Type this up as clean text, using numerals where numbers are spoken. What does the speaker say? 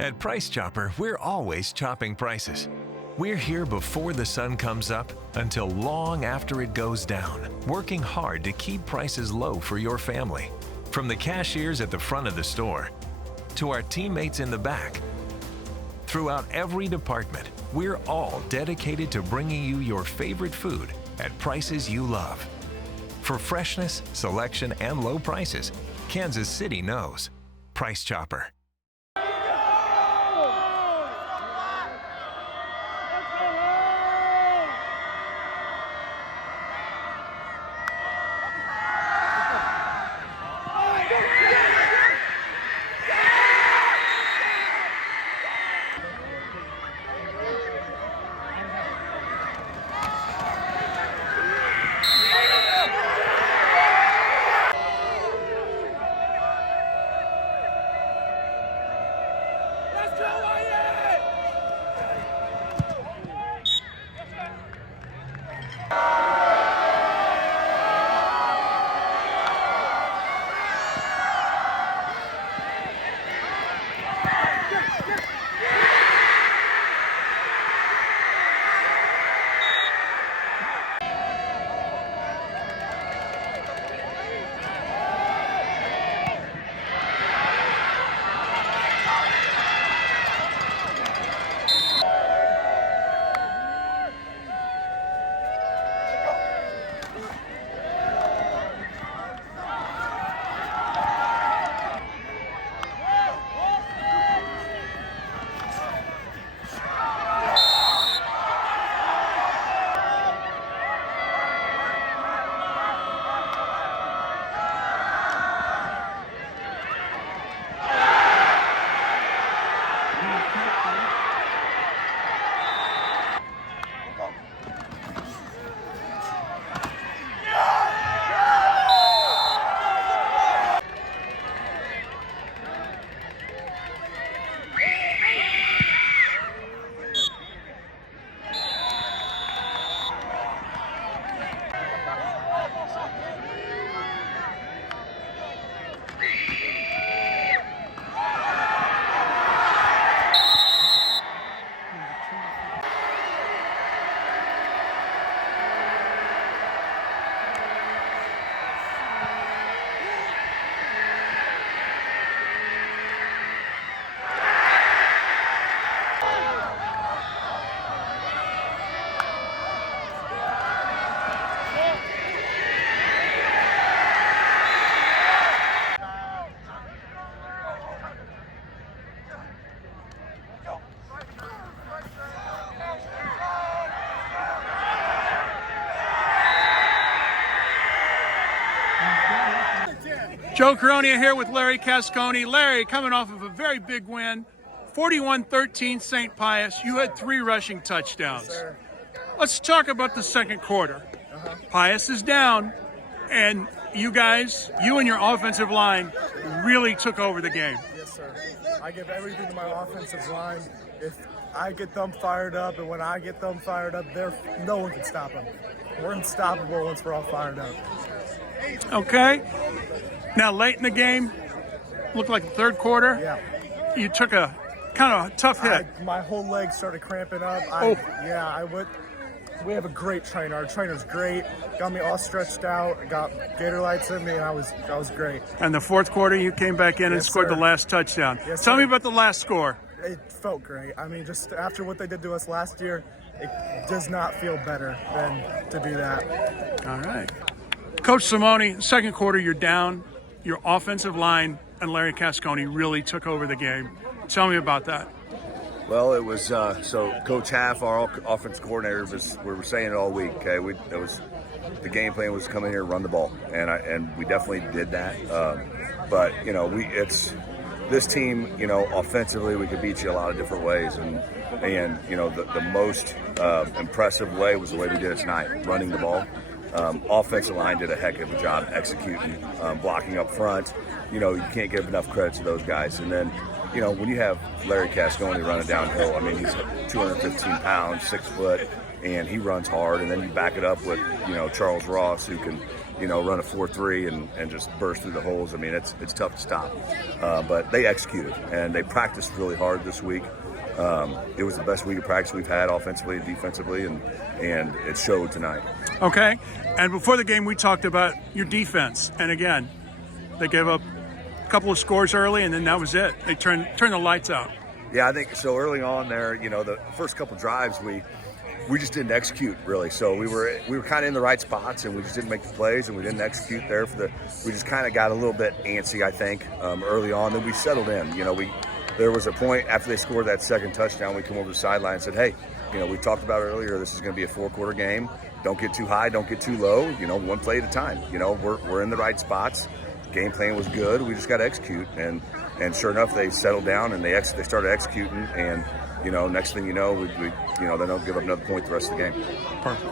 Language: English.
At Price Chopper, we're always chopping prices. We're here before the sun comes up until long after it goes down, working hard to keep prices low for your family. From the cashiers at the front of the store to our teammates in the back. Throughout every department, we're all dedicated to bringing you your favorite food at prices you love. For freshness, selection, and low prices, Kansas City knows. Price Chopper. Joe Coronia here with Larry Cascone. Larry, coming off of a very big win, 41-13 St. Pius. You had 3 rushing touchdowns. Yes, Let's talk about the second quarter. Pius is down, and you guys, you and your offensive line really took over the game. Yes, sir. I give everything to my offensive line. If I get them fired up, and when I get them fired up, no one can stop them. We're unstoppable once we're all fired up. Okay. Now, late in the game, looked like the third quarter. Yeah. You took a kind of tough hit. My whole leg started cramping up. We have a great trainer. Our trainer's great. Got me all stretched out. Got gator lights in me, and I was great. And the fourth quarter, you came back in and scored the last touchdown. Yes, Tell sir. me about the last score. It felt great. I mean, just after what they did to us last year, it does not feel better than to do that. All right. Coach Simone, second quarter, you're down. Your offensive line and Larry Cascone really took over the game. Tell me about that. Well, it was so Coach Half, our offensive coordinator, we were saying it all week. Okay, the game plan was to come in here and run the ball, and we definitely did that. But it's this team. Offensively, we could beat you a lot of different ways, and the most impressive way was the way we did it tonight, running the ball. Offensive line did a heck of a job executing, blocking up front. You can't give enough credit to those guys. And then, when you have Larry Cascone running downhill, I mean, he's 215 pounds, 6 foot, and he runs hard. And then you back it up with, Charles Ross, who can run a 4-3 and just burst through the holes. I mean, it's tough to stop. But they executed, and they practiced really hard this week. It was the best week of practice we've had offensively and defensively, and it showed tonight. Okay. And before the game, we talked about your defense. And again, they gave up a couple of scores early, and then that was it. They turned the lights out. Yeah, I think so. Early on there, the first couple drives, we just didn't execute really. So we were kind of in the right spots, and we just didn't make the plays, and we didn't execute there. We just kind of got a little bit antsy, I think, early on. Then we settled in. There was a point after they scored that second touchdown, we come over the sideline and said, hey, we talked about earlier, this is going to be a 4-quarter game. Don't get too high, don't get too low, one play at a time. We're in the right spots. Game plan was good. We just got to execute. And sure enough, they settled down and they started executing. And, next thing you know, they don't give up another point the rest of the game. Perfect.